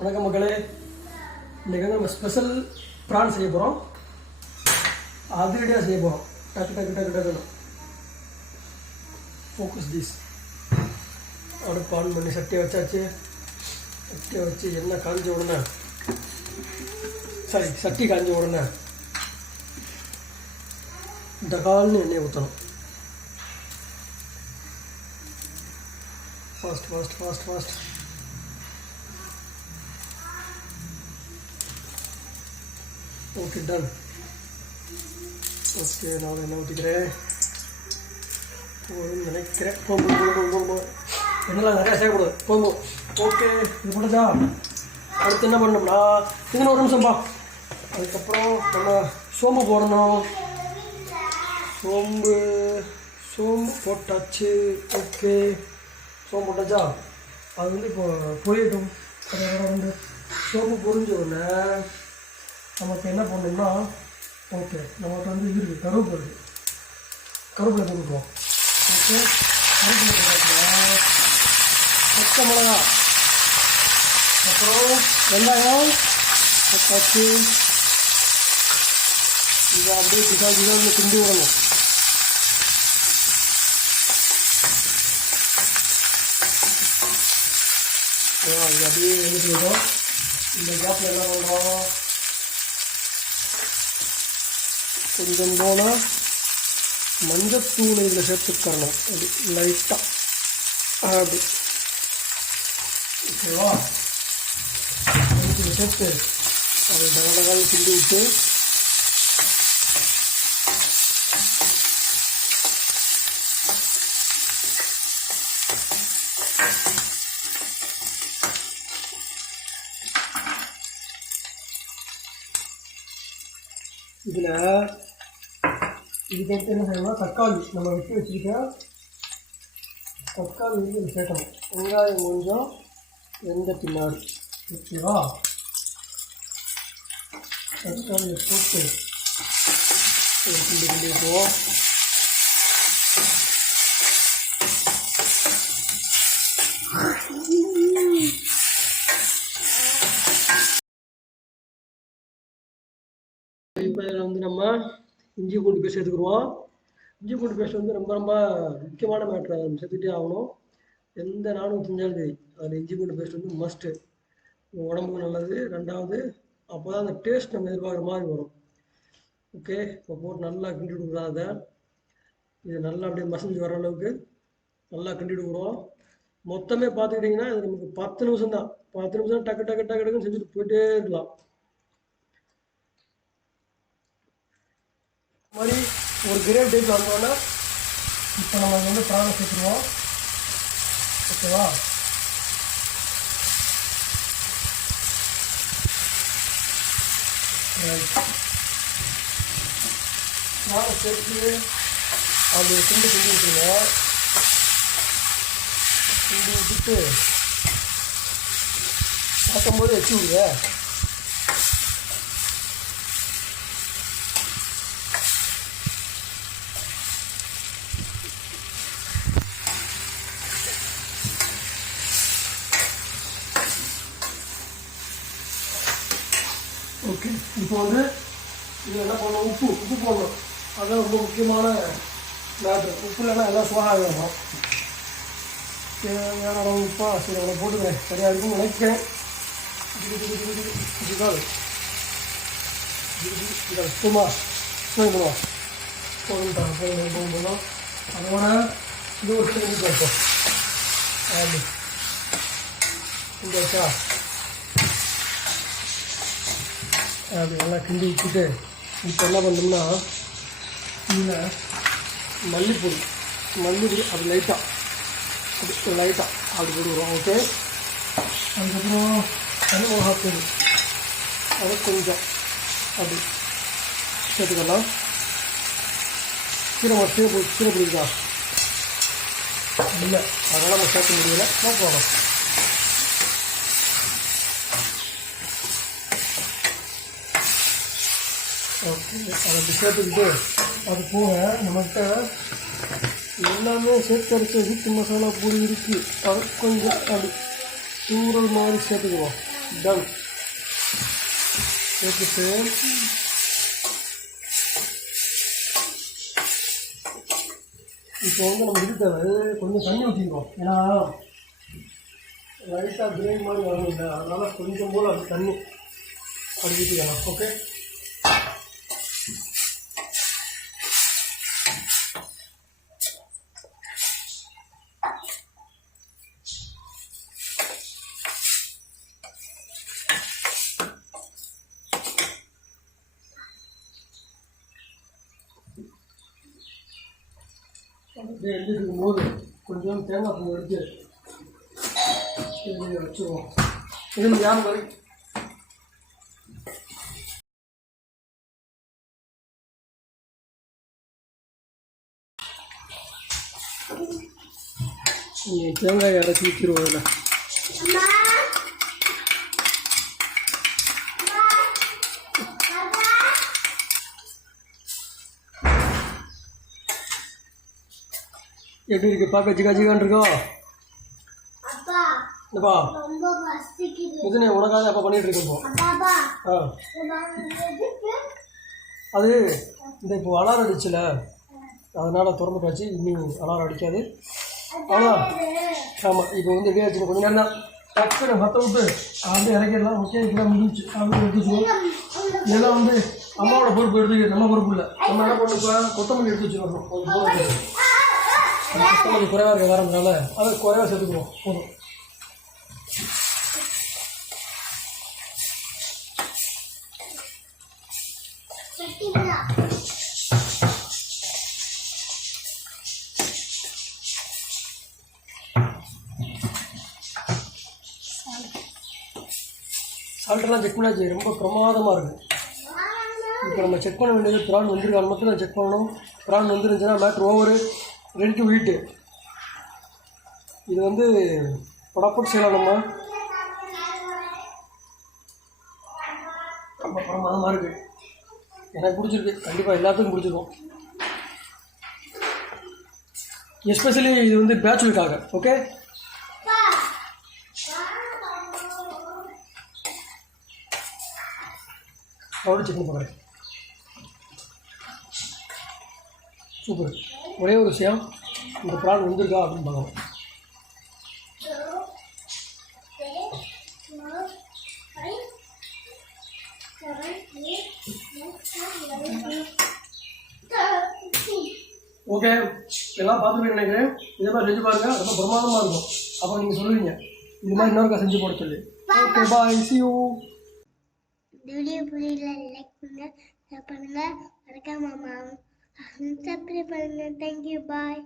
வணக்கம் மக்களே. இன்றைக்கி வந்து நம்ம ஸ்பெஷல் ப்ரான் செய்ய போகிறோம் அதிரடியாக செய்ய போகிறோம் டக்கு டக்கு டக்கு டக்குன்னு. ஃபோக்கஸ் திஸ் அடுப்பு ஆன் பண்ணி சட்டியை வச்சாச்சு. சட்டியை வச்சு எண்ணெய் காஞ்ச உடனே சாரி சட்டி காஞ்ச உடனே டகால்னு எண்ணெய் ஊற்றணும் fast fast fast fast okay done okay நான் என்ன ஊற்றிக்கிறேன் போதும்னு நினைக்கிறேன் போகும் போகும் போகும் என்னெல்லாம் நிறையா சேர்க்கக்கூடாது போகும் ஓகே இது போட்டதா அடுத்து என்ன பண்ணோம்னா இதுன்னு ஒரு நிமிஷம்பா அதுக்கப்புறம் நம்ம சோம்பு போடணும் சோம்பு சோம்பு போட்டாச்சு ஓகே சோம்பு போட்டாச்சா அது வந்து இப்போ பொரியட்டும் அது வந்து சோம்பு பொரிஞ்ச உடனே நமக்கு என்ன பண்ணணும்னா ஓகே நமக்கு வந்து இது இருக்குது கருவேப்பிலை. இருக்குது கருவேப்பிலை போட்டுருவோம் ஓகே கருவேப்பிலை போட்டாச்சுன்னா பச்சை மிளகா. அப்புறம் வெங்காயம். போட்டாச்சு இதை அப்படியே டிசா டிசைனில் கிண்டி விடணும். இது அப்படியே எழுதி விடும் இந்த கேப்பில் என்ன பண்ணுறோம் கொஞ்சம் போனால் மஞ்சத்தூள் இதில் சேர்த்துக்கறணும். அப்படி லைட்டாக அப்படி ஓகேவா? இதில் சேர்த்து அது டகடகால் கிண்டி விட்டு இதில் இதுக்கடுத்து என்ன செய்யணும்னா தக்காளி. நம்ம வெட்டி வச்சுருக்க தக்காளி வந்து இது சேர்க்கணும் வெங்காயம் கொஞ்சம் வெந்த பின்னாடி. ஓகேவா? தக்காளியை போட்டு ஒரு கிண்டி கிண்டி போவோம் இப்போ இதில் வந்து நம்ம இஞ்சி பூண்டு பேஸ்ட் எடுத்துக்கிடுவோம் இஞ்சி பூண்டு பேஸ்ட் வந்து ரொம்ப ரொம்ப முக்கியமான மேட்ரு அதை. நம்ம சேர்த்துக்கிட்டே ஆகணும். எந்த நானும் செஞ்சாலும் சரி அதில் இஞ்சி பூண்டு பேஸ்ட் வந்து மஸ்ட்டு உடம்புக்கு நல்லது. ரெண்டாவது அப்போ தான் அந்த டேஸ்ட் நம்ம எதிர்பார்க்குற மாதிரி வரும். ஓகே இப்போ போட்டு நல்லா கிண்டி கொடுக்குறோம் அதை இது நல்லா அப்படியே மசிஞ்சு வர அளவுக்கு நல்லா கிண்டி கொடுக்குறோம். மொத்தமே பார்த்துக்கிட்டிங்கன்னா இது நமக்கு பத்து நிமிஷம் தான் பத்து நிமிஷம் டக்கு டக்கு டக்கு டக்குன்னு செஞ்சுட்டு போயிட்டே இருக்கலாம். மாதிரி ஒரு கிரேவ் டைப் வந்தோன்னா இப்போ நம்ம வந்து ப்ராணம் சேர்த்துருவோம். ஓகேவா ப்ராணம் சேர்த்து அது கிண்டு கிண்டி விட்டுருங்க கிண்டி விட்டுட்டு பார்க்கும்போது வச்சு விடுங்க ஓகே. இப்போ வந்து இது என்ன பண்ணணும் உப்பு உப்பு போடணும். அதுதான் ரொம்ப முக்கியமான மேட்ரு உப்பு இல்லைன்னா எல்லாம் சுவாக வேணும் தேவையான அளவு உப்பா சரி அவ்வளோ போட்டுக்கிறேன் சரியாக இருக்கும்னு நினைக்கிறேன். இதுதான் இதுதான் சும்மா சும்மா பண்ணுவோம் போதும் தான் போதும் போதும் போதும் அதோட இது ஒரு கிலோ வைப்போம் அப்படி இந்த வச்சா அப்படி நல்லா கிண்டி வச்சுட்டு இப்போ என்ன பண்ணோம்னா இதில் மல்லிப்பொடி மல்லிப்பொடி அது லைட்டாக அது லைட்டாக அப்படி போடுவோம் ஓகே அதுக்கப்புறம் தனி அதை கொஞ்சம் அப்படி சேர்த்துக்கலாம். கீரை கீரை பொடி கீரை பிடிக்கா இல்லை. அதெல்லாம் நம்ம சேர்க்க முடியல. நான் போகிறோம் ஓகே அதை சேர்த்துக்கிட்டு அது போக நம்மகிட்ட எல்லாமே சேர்த்து அரைச்ச வீட்டு மசாலா பொடி இருக்குது அது கொஞ்சம் அப்படி தூரல் மாதிரி சேர்த்துக்குவோம் டன் சேர்த்துட்டு இப்போ வந்து நம்ம இருக்கிறது கொஞ்சம் தண்ணி ஊற்றிக்கிறோம் ஏன்னா லைட்டாக கிரேன் மாதிரி வரணும் இல்லை அதனால் கொஞ்சம் போல் அது தண்ணி அடிக்கிட்டு ஓகே அப்படியே எழுதிக்கும் போது கொஞ்சம் தேங்காய் பூ எடுத்து இதில் வச்சுருவோம். இது ஞாபகம் வரை? தேங்காய் அரைச்சி வச்சிருவோம் அதில் எப்படி இருக்கு? பார்க்க ஜிகா ஜிகான் இருக்கோ பசிக்குது. இதுனே உனக்காக அப்போ பண்ணிட்டு அப்பாப்பா ஆ. அது இந்த இப்போ அலாரம் அடிச்சுல? அதனால் திறந்து போச்சு இனி அலாரம் அடிக்காது. அவ்வளோ ஆமாம் இப்போ வந்து எப்படியா வச்சுக்கணும் கொஞ்ச நேரம் தான். டக்குன்னு மற்ற விட்டு வந்து இறக்கிடலாம். ஓகே இப்படிலாம் முடிஞ்சு அப்படின்னு எடுத்துச்சுவோம் இதெல்லாம் வந்து அம்மாவோட பொறுப்பு எடுத்து நம்ம பொறுப்பு இல்லை. நம்ம என்ன பண்ணுவோம்? கொத்தமல்லி எடுத்து வச்சுருக்கோம் ஒரு குறைவாக இருக்க காரணத்தினால அதை குறைவாக சேர்த்துக்குவோம். போதும். சால்ட்டெல்லாம் செக் பண்ணாச்சு. ரொம்ப பிரமாதமாக இருக்குது இப்போ நம்ம செக் பண்ண வேண்டியது பிரான் வந்துருக்கான்னு மட்டும் தான் செக் பண்ணணும். பிரான் வந்துருந்துச்சுன்னா மேட்ரு ஓவரு ரெடி டு வீட்டு இது வந்து படப்பட்டு செய்யலாம் நம்ம. ரொம்ப பிரமாதமாக இருக்குது எனக்கு பிடிச்சிருக்கு. கண்டிப்பாக எல்லாத்துக்கும் பிடிச்சிருக்கும். எஸ்பெஷலி இது வந்து பேச்சுலுக்காக ஓகே அவ்வளோ சிக்கன் பார்க்குறேன் சூப்பர் ஒரே ஒரு விஷயம் இந்த ப்ரான் வந்திருக்கா அப்படின்னு பார்க்கணும் ஓகே எல்லாம் பார்த்துட்டு நினைக்கிறேன். இதே மாதிரி செஞ்சு பாருங்கள் ரொம்ப பிரமாதமாக இருக்கும். அப்போ நீங்கள் சொல்லுவீங்க இது மாதிரி இன்னொருக்கா செஞ்சு போட சொல்லி. Okay bye see you video புரியல லைக் பண்ணுங்கள் ஷேர் மறக்காம சப்ஸ்கிரைப் பண்ணுங்க தேங்க்யூ பாய்